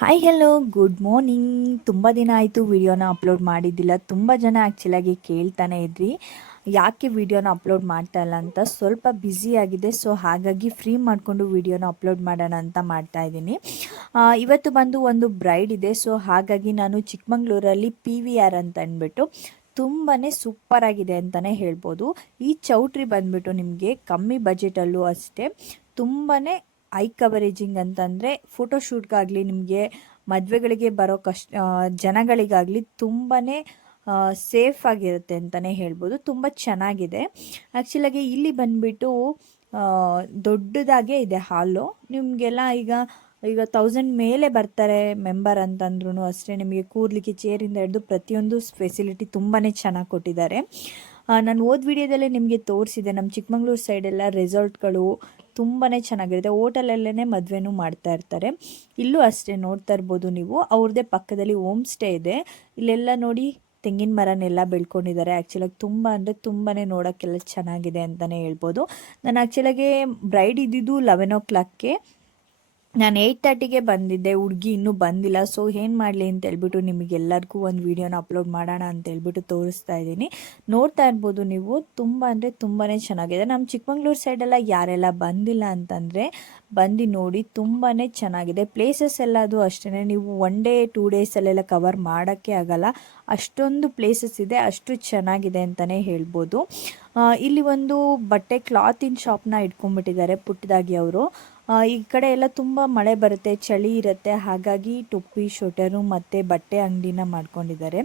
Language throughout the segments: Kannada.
Hi hello good morning. ತುಂಬ ದಿನ ಆಯಿತು ವಿಡಿಯೋನ ಅಪ್ಲೋಡ್ ಮಾಡಿದ್ದಿಲ್ಲ. ತುಂಬ ಜನ ಆ್ಯಕ್ಚುಲಾಗಿ ಕೇಳ್ತಾನೆ ಇದ್ರಿ ಯಾಕೆ ವಿಡಿಯೋನ ಅಪ್ಲೋಡ್ ಮಾಡ್ತಾ ಇಲ್ಲ ಅಂತ. ಸ್ವಲ್ಪ ಬ್ಯುಸಿ ಆಗಿದೆ, ಸೊ ಹಾಗಾಗಿ ಫ್ರೀ ಮಾಡಿಕೊಂಡು ವಿಡಿಯೋನ ಅಪ್ಲೋಡ್ ಮಾಡೋಣ ಅಂತ ಮಾಡ್ತಾ ಇದ್ದೀನಿ. ಇವತ್ತು ಬಂದು ಒಂದು ಬ್ರೈಡ್ ಇದೆ, ಸೊ ಹಾಗಾಗಿ ನಾನು ಚಿಕ್ಕಮಂಗ್ಳೂರಲ್ಲಿ PVR ಅಂತ ಅಂದ್ಬಿಟ್ಟು ತುಂಬಾ ಸೂಪರಾಗಿದೆ ಅಂತಲೇ ಹೇಳ್ಬೋದು. ಈ ಚೌಟ್ರಿ ಬಂದ್ಬಿಟ್ಟು ನಿಮಗೆ ಕಮ್ಮಿ ಬಜೆಟಲ್ಲೂ ಅಷ್ಟೇ ತುಂಬಾ ಐ ಕವರೇಜಿಂಗ್ ಅಂತಂದರೆ ಫೋಟೋಶೂಟ್ಗಾಗಲಿ ನಿಮಗೆ ಮದುವೆಗಳಿಗೆ ಬರೋ ಜನಗಳಿಗಾಗಲಿ ತುಂಬಾ ಸೇಫ್ ಆಗಿರುತ್ತೆ ಅಂತಲೇ ಹೇಳ್ಬೋದು. ತುಂಬ ಚೆನ್ನಾಗಿದೆ. ಆ್ಯಕ್ಚುಲಾಗಿ ಇಲ್ಲಿ ಬಂದುಬಿಟ್ಟು ದೊಡ್ಡದಾಗೇ ಇದೆ ಹಾಲು. ನಿಮಗೆಲ್ಲ ಈಗ 1000 ಮೇಲೆ ಬರ್ತಾರೆ ಮೆಂಬರ್ ಅಂತಂದ್ರೂ ಅಷ್ಟೇ. ನಿಮಗೆ ಕೂರ್ಲಿಕ್ಕೆ ಚೇರಿಂದ ಹಿಡಿದು ಪ್ರತಿಯೊಂದು ಫೆಸಿಲಿಟಿ ತುಂಬಾ ಚೆನ್ನಾಗಿ ಕೊಟ್ಟಿದ್ದಾರೆ. ನಾನು ಹೋದ ವಿಡಿಯೋದಲ್ಲೇ ನಿಮಗೆ ತೋರಿಸಿದೆ, ನಮ್ಮ ಚಿಕ್ಕಮಂಗ್ಳೂರು ಸೈಡೆಲ್ಲ ರೆಸಾರ್ಟ್ಗಳು ತುಂಬಾ ಚೆನ್ನಾಗಿರುತ್ತೆ. ಹೋಟೆಲಲ್ಲೇ ಮದುವೆನೂ ಮಾಡ್ತಾ ಇರ್ತಾರೆ. ಇಲ್ಲೂ ಅಷ್ಟೇ ನೋಡ್ತಾ ಇರ್ಬೋದು ನೀವು, ಅವ್ರದ್ದೇ ಪಕ್ಕದಲ್ಲಿ ಹೋಮ್ ಸ್ಟೇ ಇದೆ. ಇಲ್ಲೆಲ್ಲ ನೋಡಿ ತೆಂಗಿನ ಮರನೆಲ್ಲ ಬೆಳ್ಕೊಂಡಿದ್ದಾರೆ. ಆ್ಯಕ್ಚುಲಾಗಿ ತುಂಬ ಅಂದರೆ ತುಂಬಾ ನೋಡೋಕ್ಕೆಲ್ಲ ಚೆನ್ನಾಗಿದೆ ಅಂತಲೇ ಹೇಳ್ಬೋದು. ನಾನು ಆ್ಯಕ್ಚುಲಾಗಿ ಬ್ರೈಡ್ ಇದ್ದಿದ್ದು 11 o'clockಗೆ. ನಾನು 8:30ಗೆ ಬಂದಿದ್ದೆ, ಹುಡುಗಿ ಇನ್ನೂ ಬಂದಿಲ್ಲ. ಸೊ ಏನು ಮಾಡಲಿ ಅಂತ ಹೇಳ್ಬಿಟ್ಟು ನಿಮಗೆಲ್ಲರಿಗೂ ಒಂದು ವೀಡಿಯೋನ ಅಪ್ಲೋಡ್ ಮಾಡೋಣ ಅಂತ ಹೇಳ್ಬಿಟ್ಟು ತೋರಿಸ್ತಾ ಇದ್ದೀನಿ. ನೋಡ್ತಾ ಇರ್ಬೋದು ನೀವು, ತುಂಬ ಅಂದರೆ ತುಂಬಾ ಚೆನ್ನಾಗಿದೆ. ನಮ್ಮ ಚಿಕ್ಕಮಂಗ್ಳೂರು ಸೈಡೆಲ್ಲ ಯಾರೆಲ್ಲ ಬಂದಿಲ್ಲ ಅಂತಂದರೆ ಬಂದು ನೋಡಿ, ತುಂಬಾ ಚೆನ್ನಾಗಿದೆ. ಪ್ಲೇಸಸ್ ಎಲ್ಲ ಅದು ಅಷ್ಟೇ, ನೀವು 1 day 2 daysಲ್ಲೆಲ್ಲ ಕವರ್ ಮಾಡೋಕ್ಕೆ ಆಗಲ್ಲ, ಅಷ್ಟೊಂದು ಪ್ಲೇಸಸ್ ಇದೆ, ಅಷ್ಟು ಚೆನ್ನಾಗಿದೆ ಅಂತಲೇ ಹೇಳ್ಬೋದು. ಇಲ್ಲಿ ಒಂದು ಬಟ್ಟೆ ಕ್ಲಾತಿನ ಶಾಪ್ನ ಇಟ್ಕೊಂಡ್ಬಿಟ್ಟಿದ್ದಾರೆ ಪುಟ್ಟದಾಗಿ ಅವರು. ಈ ಕಡೆ ಎಲ್ಲ ತುಂಬ ಮಳೆ ಬರುತ್ತೆ, ಚಳಿ ಇರುತ್ತೆ, ಹಾಗಾಗಿ ಟೊಪ್ಪಿ ಶೋಟರು ಮತ್ತು ಬಟ್ಟೆ ಅಂಗಡಿನ ಮಾಡ್ಕೊಂಡಿದ್ದಾರೆ.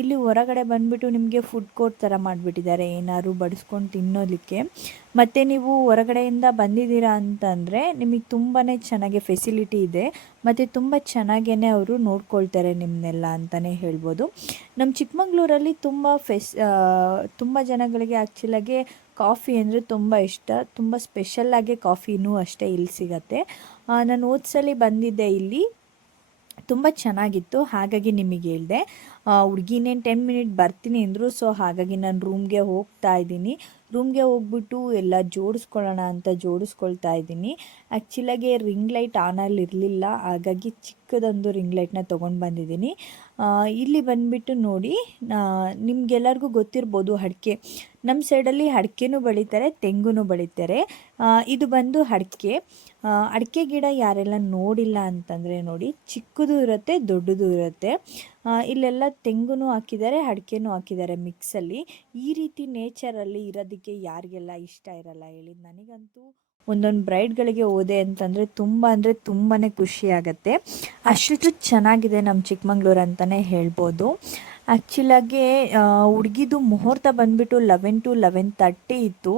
ಇಲ್ಲಿ ಹೊರಗಡೆ ಬಂದುಬಿಟ್ಟು ನಿಮಗೆ ಫುಡ್ ಕೋರ್ಟ್ ಥರ ಮಾಡಿಬಿಟ್ಟಿದ್ದಾರೆ, ಏನಾದ್ರು ಬಡಿಸ್ಕೊಂಡು ತಿನ್ನೋದಕ್ಕೆ. ಮತ್ತು ನೀವು ಹೊರಗಡೆಯಿಂದ ಬಂದಿದ್ದೀರಾ ಅಂತಂದರೆ ನಿಮಗೆ ತುಂಬಾ ಚೆನ್ನಾಗಿ ಫೆಸಿಲಿಟಿ ಇದೆ, ಮತ್ತು ತುಂಬ ಚೆನ್ನಾಗೇ ಅವರು ನೋಡ್ಕೊಳ್ತಾರೆ ನಿಮ್ಮನ್ನೆಲ್ಲ ಅಂತಲೇ ಹೇಳ್ಬೋದು. ನಮ್ಮ ಚಿಕ್ಕಮಂಗ್ಳೂರಲ್ಲಿ ತುಂಬ ಜನಗಳಿಗೆ ಆ್ಯಕ್ಚುಲಾಗಿ ಕಾಫಿ ಅಂದರೆ ತುಂಬ ಇಷ್ಟ. ತುಂಬ ಸ್ಪೆಷಲ್ಲಾಗಿ ಕಾಫಿನೂ ಅಷ್ಟೇ ಇಲ್ಲಿ ಸಿಗತ್ತೆ. ನಾನು ಹೋದ್ಸಲಿ ಬಂದಿದ್ದೆ, ಇಲ್ಲಿ ತುಂಬ ಚೆನ್ನಾಗಿತ್ತು, ಹಾಗಾಗಿ ನಿಮಗೆ ಹೇಳಿದೆ. ಹುಡುಗಿನೇನು 10 minute ಬರ್ತೀನಿ ಅಂದರು. ಸೊ ಹಾಗಾಗಿ ನಾನು ರೂಮ್ಗೆ ಹೋಗ್ತಾ ಇದ್ದೀನಿ. ರೂಮ್ಗೆ ಹೋಗ್ಬಿಟ್ಟು ಎಲ್ಲ ಜೋಡಿಸ್ಕೊಳ್ಳೋಣ ಅಂತ ಜೋಡಿಸ್ಕೊಳ್ತಾ ಇದ್ದೀನಿ. ಆ್ಯಕ್ಚುಲಾಗಿ ರಿಂಗ್ ಲೈಟ್ ಆನಲ್ಲಿ ಇರಲಿಲ್ಲ, ಹಾಗಾಗಿ ಚಿಕ್ಕದೊಂದು ರಿಂಗ್ ಲೈಟ್ನ ತೊಗೊಂಡು ಬಂದಿದ್ದೀನಿ. ಇಲ್ಲಿ ಬಂದುಬಿಟ್ಟು ನೋಡಿ, ನಿಮಗೆಲ್ಲರಿಗೂ ಗೊತ್ತಿರ್ಬೋದು ಅಡಿಕೆ. ನಮ್ಮ ಸೈಡಲ್ಲಿ ಅಡಿಕೆನೂ ಬೆಳೀತಾರೆ, ತೆಂಗುನೂ ಬೆಳೀತಾರೆ. ಇದು ಬಂದು ಅಡಿಕೆ ಗಿಡ ಯಾರೆಲ್ಲ ನೋಡಿಲ್ಲ ಅಂತಂದರೆ ನೋಡಿ, ಚಿಕ್ಕದು ಇರುತ್ತೆ, ದೊಡ್ಡದು ಇರುತ್ತೆ. ಇಲ್ಲೆಲ್ಲ ತೆಂಗುನೂ ಹಾಕಿದ್ದಾರೆ, ಅಡಿಕೆನೂ ಹಾಕಿದ್ದಾರೆ ಮಿಕ್ಸಲ್ಲಿ. ಈ ರೀತಿ ನೇಚರಲ್ಲಿ ಇರೋದಕ್ಕೆ ಯಾರಿಗೆಲ್ಲ ಇಷ್ಟ ಇರಲ್ಲ ಹೇಳಿ. ನನಗಂತೂ ಒಂದೊಂದು ಬ್ರೈಡ್ಗಳಿಗೆ ಹೋದೆ ಅಂತಂದರೆ ತುಂಬ ಅಂದರೆ ತುಂಬಾ ಖುಷಿ ಆಗುತ್ತೆ. ಅಷ್ಟು ಚೆನ್ನಾಗಿದೆ ನಮ್ಮ ಚಿಕ್ಕಮಂಗ್ಳೂರು ಅಂತಲೇ ಹೇಳ್ಬೋದು. ಆ್ಯಕ್ಚುಲಾಗಿ ಹುಡುಗಿದು ಮುಹೂರ್ತ ಬಂದುಬಿಟ್ಟು 11 to 11:30 ಇತ್ತು.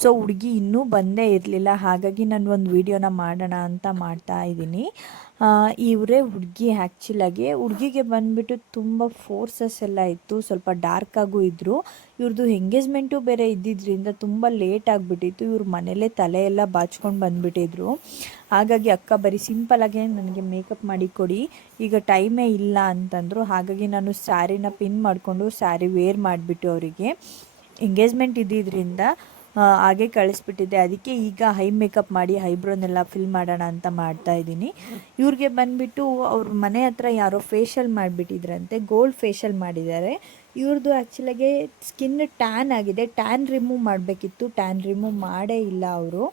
ಸೊ ಹುಡುಗಿ ಇನ್ನೂ ಬಂದೇ ಇರಲಿಲ್ಲ, ಹಾಗಾಗಿ ನಾನು ಒಂದು ವೀಡಿಯೋನ ಮಾಡೋಣ ಅಂತ ಮಾಡ್ತಾ ಇದ್ದೀನಿ. ಇವರೇ ಹುಡುಗಿ. ಆ್ಯಕ್ಚುಲಾಗಿ ಹುಡುಗಿಗೆ ಬಂದುಬಿಟ್ಟು ತುಂಬ ಫೋರ್ಸಸ್ ಎಲ್ಲ ಇತ್ತು, ಸ್ವಲ್ಪ ಡಾರ್ಕಾಗೂ ಇದ್ದರು. ಇವ್ರದ್ದು ಎಂಗೇಜ್ಮೆಂಟು ಬೇರೆ ಇದ್ದಿದ್ದರಿಂದ ತುಂಬ ಲೇಟ್ ಆಗಿಬಿಟ್ಟಿತ್ತು. ಇವ್ರ ಮನೇಲೇ ತಲೆ ಎಲ್ಲ ಬಾಚ್ಕೊಂಡು ಬಂದುಬಿಟ್ಟಿದ್ರು. ಹಾಗಾಗಿ ಅಕ್ಕ ಬರೀ ಸಿಂಪಲಾಗೆ ನನಗೆ ಮೇಕಪ್ ಮಾಡಿ ಕೊಡಿ, ಈಗ ಟೈಮೇ ಇಲ್ಲ ಅಂತಂದರು. ಹಾಗಾಗಿ ನಾನು ಸ್ಯಾರಿನ ಪಿನ್ ಮಾಡಿಕೊಂಡು ಸ್ಯಾರಿ ವೇರ್ ಮಾಡಿಬಿಟ್ಟು ಅವರಿಗೆ ಎಂಗೇಜ್ಮೆಂಟ್ ಇದ್ದಿದ್ದರಿಂದ ಹಾಗೆ ಕಳಿಸ್ಬಿಟ್ಟಿದ್ದೆ. ಅದಕ್ಕೆ ಈಗ ಹೈ ಮೇಕಪ್ ಮಾಡಿ ಐಬ್ರೋನೆಲ್ಲ ಫಿಲ್ ಮಾಡೋಣ ಅಂತ ಮಾಡ್ತಾಯಿದ್ದೀನಿ. ಇವ್ರಿಗೆ ಬಂದುಬಿಟ್ಟು ಅವ್ರ ಮನೆ ಹತ್ರ ಯಾರೋ ಫೇಶಿಯಲ್ ಮಾಡಿಬಿಟ್ಟಿದ್ರಂತೆ, ಗೋಲ್ಡ್ ಫೇಶಿಯಲ್ ಮಾಡಿದ್ದಾರೆ. ಇವ್ರದ್ದು ಆ್ಯಕ್ಚುಲಾಗಿ ಸ್ಕಿನ್ ಟ್ಯಾನ್ ಆಗಿದೆ, ಟ್ಯಾನ್ ರಿಮೂವ್ ಮಾಡಬೇಕಿತ್ತು, ಟ್ಯಾನ್ ರಿಮೂವ್ ಮಾಡೇ ಇಲ್ಲ ಅವರು.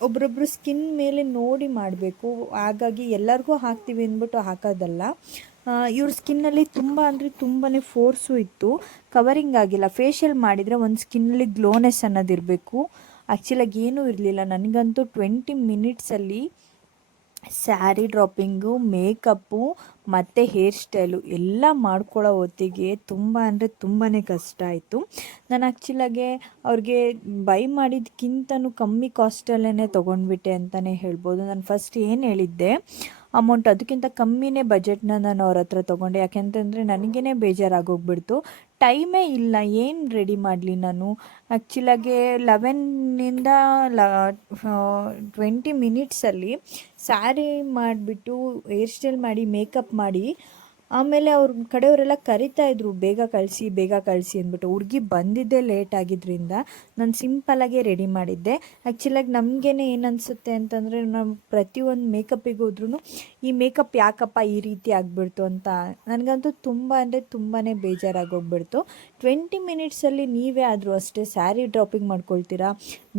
ಒಬ್ರೊಬ್ರು ಸ್ಕಿನ್ ಮೇಲೆ ನೋಡಿ ಮಾಡಬೇಕು, ಹಾಗಾಗಿ ಎಲ್ಲರಿಗೂ ಹಾಕ್ತೀವಿ ಅಂದ್ಬಿಟ್ಟು ಹಾಕೋದಲ್ಲ. ಇವ್ರ ಸ್ಕಿನ್ನಲ್ಲಿ ತುಂಬ ಅಂದರೆ ತುಂಬಾ ಫೋರ್ಸು ಇತ್ತು, ಕವರಿಂಗ್ ಆಗಿಲ್ಲ. ಫೇಶಿಯಲ್ ಮಾಡಿದರೆ ಒಂದು ಸ್ಕಿನ್ನಲ್ಲಿ ಗ್ಲೋನೆಸ್ ಅನ್ನೋದಿರಬೇಕು, ಆ್ಯಕ್ಚುಲಾಗಿ ಏನೂ ಇರಲಿಲ್ಲ. ನನಗಂತೂ 20 minutesಲ್ಲಿ ಸ್ಯಾರಿ ಡ್ರಾಪಿಂಗು, ಮೇಕಪ್ಪು ಮತ್ತು ಹೇರ್ ಸ್ಟೈಲು ಎಲ್ಲ ಮಾಡ್ಕೊಳ್ಳೋ ಹೊತ್ತಿಗೆ ತುಂಬ ಅಂದರೆ ತುಂಬಾ ಕಷ್ಟ ಆಯಿತು. ನಾನು ಆ್ಯಕ್ಚುಲಾಗೆ ಅವ್ರಿಗೆ ಬೈ ಮಾಡಿದ್ದಕ್ಕಿಂತನೂ ಕಮ್ಮಿ ಕಾಸ್ಟಲ್ಲೇ ತೊಗೊಂಡ್ಬಿಟ್ಟೆ ಅಂತಲೇ ಹೇಳ್ಬೋದು. ನಾನು ಫಸ್ಟ್ ಏನು ಹೇಳಿದ್ದೆ ಅಮೌಂಟ್, ಅದಕ್ಕಿಂತ ಕಮ್ಮಿನೇ ಬಜೆಟ್ನ ನಾನು ಅವ್ರ ಹತ್ರ ತೊಗೊಂಡೆ. ಯಾಕೆಂತಂದರೆ ನನಗೇ ಬೇಜಾರಾಗೋಗ್ಬಿಡ್ತು, ಟೈಮೇ ಇಲ್ಲ, ಏನು ರೆಡಿ ಮಾಡಲಿ ನಾನು. ಆ್ಯಕ್ಚುಲಾಗಿ 11 to 20 minutesಲ್ಲಿ ಸ್ಯಾರಿ ಮಾಡಿಬಿಟ್ಟು ಹೇರ್ ಸ್ಟೈಲ್ ಮಾಡಿ ಮೇಕಪ್ ಮಾಡಿ ಆಮೇಲೆ ಅವ್ರ ಕಡೆಯವರೆಲ್ಲ ಕರಿತಾ ಇದ್ರು ಬೇಗ ಕಳಿಸಿ ಅಂದ್ಬಿಟ್ಟು. ಹುಡುಗಿ ಬಂದಿದ್ದೇ ಲೇಟ್ ಆಗಿದ್ದರಿಂದ ನಾನು ಸಿಂಪಲ್ಲಾಗೆ ರೆಡಿ ಮಾಡಿದ್ದೆ. ಆ್ಯಕ್ಚುಲಾಗಿ ನಮಗೇನೆ ಏನು ಅನಿಸುತ್ತೆ ಅಂತಂದರೆ, ನಾವು ಪ್ರತಿಯೊಂದು ಮೇಕಪ್ಪಿಗೆ ಹೋದ್ರೂ ಈ ಮೇಕಪ್ ಯಾಕಪ್ಪ ಈ ರೀತಿ ಆಗಿಬಿಡ್ತು ಅಂತ ನನಗಂತೂ ತುಂಬ ಅಂದರೆ ತುಂಬಾ ಬೇಜಾರಾಗೋಗ್ಬಿಡ್ತು. 20 ಮಿನಿಟ್ಸಲ್ಲಿ ನೀವೇ ಆದರೂ ಅಷ್ಟೇ ಸ್ಯಾರಿ ಡ್ರಾಪಿಂಗ್ ಮಾಡ್ಕೊಳ್ತೀರಾ,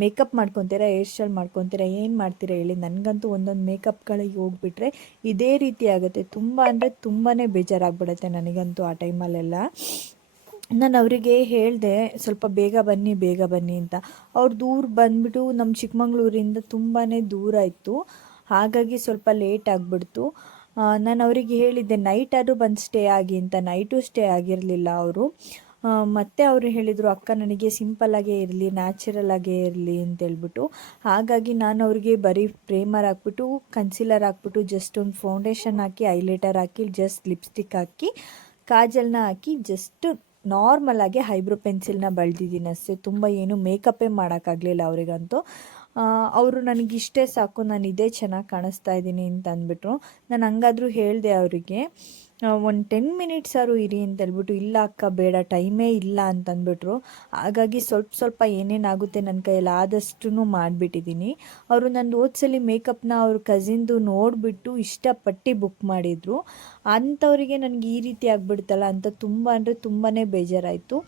ಮೇಕಪ್ ಮಾಡ್ಕೊತೀರಾ, ಹೇರ್ ಸ್ಟೈಲ್ ಮಾಡ್ಕೊತೀರಾ, ಏನು ಮಾಡ್ತೀರಾ ಹೇಳಿ? ನನಗಂತೂ ಒಂದೊಂದು ಮೇಕಪ್ಗಳಿಗೆ ಹೋಗ್ಬಿಟ್ರೆ ಇದೇ ರೀತಿ ಆಗುತ್ತೆ. ತುಂಬ ಅಂದರೆ ತುಂಬಾ ಬೇಜಾರಾಗ್ಬಿಡುತ್ತೆ ನನಗಂತೂ ಆ ಟೈಮಲ್ಲೆಲ್ಲ. ನಾನು ಅವರಿಗೆ ಹೇಳಿದೆ ಸ್ವಲ್ಪ ಬೇಗ ಬನ್ನಿ ಅಂತ. ಅವ್ರು ದೂರ ಬಂದುಬಿಟ್ಟು ನಮ್ಮ ಚಿಕ್ಕಮಂಗ್ಳೂರಿಂದ ತುಂಬಾ ದೂರ ಇತ್ತು, ಹಾಗಾಗಿ ಸ್ವಲ್ಪ ಲೇಟ್ ಆಗಿಬಿಡ್ತು. ನಾನು ಅವರಿಗೆ ಹೇಳಿದ್ದೆ ನೈಟ್ ಆದರೂ ಬಂದು ಸ್ಟೇ ಆಗಿ ಅಂತ. ನೈಟು ಸ್ಟೇ ಆಗಿರಲಿಲ್ಲ ಅವರು. ಮತ್ತು ಅವರು ಹೇಳಿದರು, ಅಕ್ಕ ನನಗೆ ಸಿಂಪಲ್ಲಾಗೇ ಇರಲಿ, ನ್ಯಾಚುರಲ್ ಆಗೇ ಇರಲಿ ಅಂತೇಳ್ಬಿಟ್ಟು. ಹಾಗಾಗಿ ನಾನು ಅವರಿಗೆ ಬರೀ ಪ್ರೇಮರ್ ಹಾಕ್ಬಿಟ್ಟು, ಕನ್ಸಿಲರ್ ಹಾಕ್ಬಿಟ್ಟು, ಜಸ್ಟ್ ಒಂದು ಫೌಂಡೇಶನ್ ಹಾಕಿ, ಐಲೈಟರ್ ಹಾಕಿ, ಜಸ್ಟ್ ಲಿಪ್ಸ್ಟಿಕ್ ಹಾಕಿ, ಕಾಜಲ್ನ ಹಾಕಿ, ಜಸ್ಟ್ ನಾರ್ಮಲಾಗಿ ಐಬ್ರೋ ಪೆನ್ಸಿಲ್ನ ಬಳದಿದ್ದೀನಿ ಅಷ್ಟೇ. ತುಂಬ ಏನು ಮೇಕಪ್ಪೇ ಮಾಡೋಕ್ಕಾಗಲಿಲ್ಲ ಅವರಿಗಂತೂ. ಅವರು ನನಗಿಷ್ಟೇ ಸಾಕು, ನಾನು ಇದೇ ಚೆನ್ನಾಗಿ ಕಾಣಿಸ್ತಾ ಇದ್ದೀನಿ ಅಂತ ಅಂದ್ಬಿಟ್ರು. ನಾನು ಹಂಗಾದರೂ ಹೇಳಿದೆ ಅವರಿಗೆ, ಒಂದು 10 ಮಿನಿಟ್ಸ್ ಆದ್ರು ಇರಿ ಅಂತೇಳ್ಬಿಟ್ಟು. ಇಲ್ಲ ಅಕ್ಕ ಬೇಡ, ಟೈಮೇ ಇಲ್ಲ ಅಂತಂದ್ಬಿಟ್ರು. ಹಾಗಾಗಿ ಸ್ವಲ್ಪ ಏನೇನಾಗುತ್ತೆ ನನ್ನ ಕೈಯಲ್ಲಿ ಆದಷ್ಟು ಮಾಡಿಬಿಟ್ಟಿದ್ದೀನಿ. ಅವರು ನನ್ನ ಓದ್ಸಲಿ ಮೇಕಪ್ನ ಅವ್ರ ಕಸಿನ್ದು ನೋಡಿಬಿಟ್ಟು ಇಷ್ಟಪಟ್ಟು ಬುಕ್ ಮಾಡಿದರು. ಅಂಥವರಿಗೆ ನನಗೆ ಈ ರೀತಿ ಆಗಿಬಿಡ್ತಲ್ಲ ಅಂತ ತುಂಬ ಅಂದರೆ ತುಂಬಾ ಬೇಜಾರಾಯಿತು.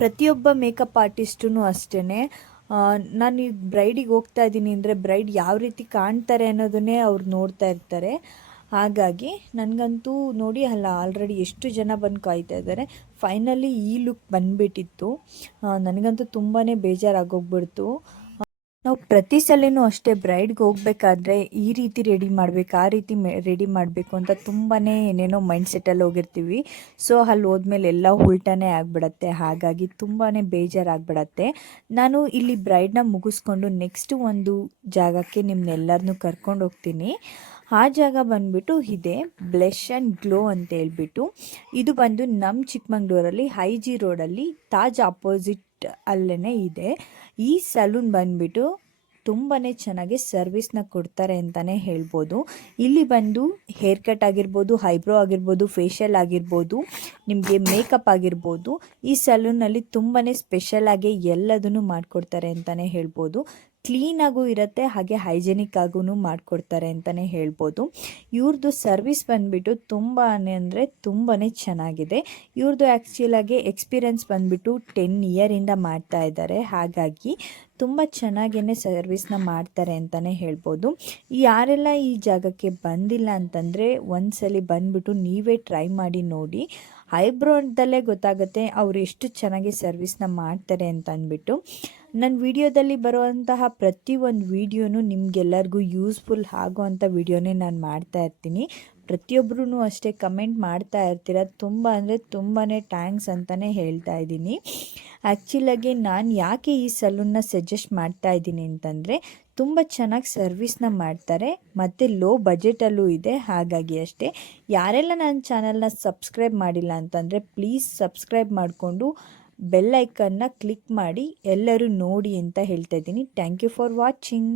ಪ್ರತಿಯೊಬ್ಬ ಮೇಕಪ್ ಆರ್ಟಿಸ್ಟೂ ಅಷ್ಟೇ, ನಾನು ಈ ಬ್ರೈಡಿಗೆ ಹೋಗ್ತಾ ಇದ್ದೀನಿ ಅಂದರೆ ಬ್ರೈಡ್ ಯಾವ ರೀತಿ ಕಾಣ್ತಾರೆ ಅನ್ನೋದನ್ನೇ ಅವ್ರು ನೋಡ್ತಾ ಇರ್ತಾರೆ. ಹಾಗಾಗಿ ನನಗಂತೂ ನೋಡಿ ಅಲ್ಲ, ಆಲ್ರೆಡಿ ಎಷ್ಟು ಜನ ಬಂದು ಕಾಯ್ತಾ ಇದ್ದಾರೆ. ಫೈನಲಿ ಈ ಲುಕ್ ಬಂದುಬಿಟ್ಟಿತ್ತು. ನನಗಂತೂ ತುಂಬಾ ಬೇಜಾರಾಗೋಗ್ಬಿಡ್ತು. ನಾವು ಪ್ರತಿ ಸಲನೂ ಅಷ್ಟೇ ಬ್ರೈಡ್ಗೆ ಹೋಗ್ಬೇಕಾದ್ರೆ ಈ ರೀತಿ ರೆಡಿ ಮಾಡಬೇಕು, ಆ ರೀತಿ ರೆಡಿ ಮಾಡಬೇಕು ಅಂತ ತುಂಬಾ ಏನೇನೋ ಮೈಂಡ್ಸೆಟ್ಟಲ್ಲಿ ಹೋಗಿರ್ತೀವಿ. ಸೊ ಅಲ್ಲಿ ಹೋದ್ಮೇಲೆ ಎಲ್ಲ ಉಲ್ಟಾನೇ ಆಗಿಬಿಡತ್ತೆ. ಹಾಗಾಗಿ ತುಂಬಾ ಬೇಜಾರಾಗ್ಬಿಡತ್ತೆ. ನಾನು ಇಲ್ಲಿ ಬ್ರೈಡ್ನ ಮುಗಿಸ್ಕೊಂಡು ನೆಕ್ಸ್ಟ್ ಒಂದು ಜಾಗಕ್ಕೆ ನಿಮ್ಮನ್ನೆಲ್ಲರನ್ನೂ ಕರ್ಕೊಂಡು ಹೋಗ್ತೀನಿ. ಆ ಜಾಗ ಬಂದುಬಿಟ್ಟು ಇದೆ ಬ್ಲಷ್ ಆ್ಯಂಡ್ ಗ್ಲೋ ಅಂತ ಹೇಳ್ಬಿಟ್ಟು. ಇದು ಬಂದು ನಮ್ಮ ಚಿಕ್ಕಮಂಗ್ಳೂರಲ್ಲಿ IG ರೋಡಲ್ಲಿ ತಾಜ್ ಆಪೋಸಿಟ್ ಅಲ್ಲೇ ಇದೆ. ಈ ಸಲೂನ್ ಬಂದುಬಿಟ್ಟು ತುಂಬಾ ಚೆನ್ನಾಗಿ ಸರ್ವಿಸ್ನ ಕೊಡ್ತಾರೆ ಅಂತಲೇ ಹೇಳ್ಬೋದು. ಇಲ್ಲಿ ಬಂದು ಹೇರ್ ಕಟ್ ಆಗಿರ್ಬೋದು, ಐಬ್ರೋ ಆಗಿರ್ಬೋದು, ಫೇಶಿಯಲ್ ಆಗಿರ್ಬೋದು, ನಿಮಗೆ ಮೇಕಪ್ ಆಗಿರ್ಬೋದು, ಈ ಸಲೂನಲ್ಲಿ ತುಂಬಾ ಸ್ಪೆಷಲಾಗಿ ಎಲ್ಲದನ್ನು ಮಾಡಿಕೊಡ್ತಾರೆ ಅಂತಲೇ ಹೇಳ್ಬೋದು. ಕ್ಲೀನಾಗೂ ಇರುತ್ತೆ, ಹಾಗೆ ಹೈಜೆನಿಕ್ ಆಗೂ ಮಾಡಿಕೊಡ್ತಾರೆ ಅಂತಲೇ ಹೇಳ್ಬೋದು. ಇವ್ರದ್ದು ಸರ್ವಿಸ್ ಬಂದುಬಿಟ್ಟು ತುಂಬಾ ಅಂದರೆ ತುಂಬಾ ಚೆನ್ನಾಗಿದೆ. ಇವ್ರದ್ದು ಆ್ಯಕ್ಚುಲಾಗಿ ಎಕ್ಸ್ಪೀರಿಯನ್ಸ್ ಬಂದುಬಿಟ್ಟು 10 ಇಯರಿಂದ ಮಾಡ್ತಾ ಇದ್ದಾರೆ. ಹಾಗಾಗಿ ತುಂಬ ಚೆನ್ನಾಗೇ ಸರ್ವಿಸ್ನ ಮಾಡ್ತಾರೆ ಅಂತಲೇ ಹೇಳ್ಬೋದು. ಯಾರೆಲ್ಲ ಈ ಜಾಗಕ್ಕೆ ಬಂದಿಲ್ಲ ಅಂತಂದರೆ ಒಂದ್ಸಲಿ ಬಂದುಬಿಟ್ಟು ನೀವೇ ಟ್ರೈ ಮಾಡಿ ನೋಡಿ. ಐಬ್ರೋದಲ್ಲೇ ಗೊತ್ತಾಗುತ್ತೆ ಅವರು ಎಷ್ಟು ಚೆನ್ನಾಗಿ ಸರ್ವಿಸ್ನ ಮಾಡ್ತಾರೆ ಅಂತ ಅಂದ್ಬಿಟ್ಟು. ನನ್ನ ವಿಡಿಯೋದಲ್ಲಿ ಬರುವಂತಹ ಪ್ರತಿಯೊಂದು ವಿಡಿಯೋನು ನಿಮಗೆಲ್ಲರಿಗೂ ಯೂಸ್ಫುಲ್ ಆಗೋವಂಥ ವಿಡಿಯೋನೇ ನಾನು ಮಾಡ್ತಾ ಇರ್ತೀನಿ. ಪ್ರತಿಯೊಬ್ಬರೂ ಅಷ್ಟೇ ಕಮೆಂಟ್ ಮಾಡ್ತಾ ಇರ್ತೀರ. ತುಂಬ ಅಂದರೆ ತುಂಬಾ ಥ್ಯಾಂಕ್ಸ್ ಅಂತಲೇ ಹೇಳ್ತಾ ಇದ್ದೀನಿ. ಆ್ಯಕ್ಚುಲಾಗಿ ನಾನು ಯಾಕೆ ಈ ಸಲೂನ್ನ ಸಜೆಸ್ಟ್ ಮಾಡ್ತಾ ಇದ್ದೀನಿ ಅಂತಂದರೆ, ತುಂಬ ಚೆನ್ನಾಗಿ ಸರ್ವಿಸ್ನ ಮಾಡ್ತಾರೆ ಮತ್ತು ಲೋ ಬಜೆಟಲ್ಲೂ ಇದೆ. ಹಾಗಾಗಿ ಅಷ್ಟೇ. ಯಾರೆಲ್ಲ ನನ್ನ ಚಾನಲ್ನ ಸಬ್ಸ್ಕ್ರೈಬ್ ಮಾಡಿಲ್ಲ ಅಂತಂದರೆ ಪ್ಲೀಸ್ ಸಬ್ಸ್ಕ್ರೈಬ್ ಮಾಡಿಕೊಂಡು ಬೆಲ್ ಐಕನ್ನ ಕ್ಲಿಕ್ ಮಾಡಿ ಎಲ್ಲರೂ ನೋಡಿ ಅಂತ ಹೇಳ್ತಾ ಇದ್ದೀನಿ. Thank you for watching.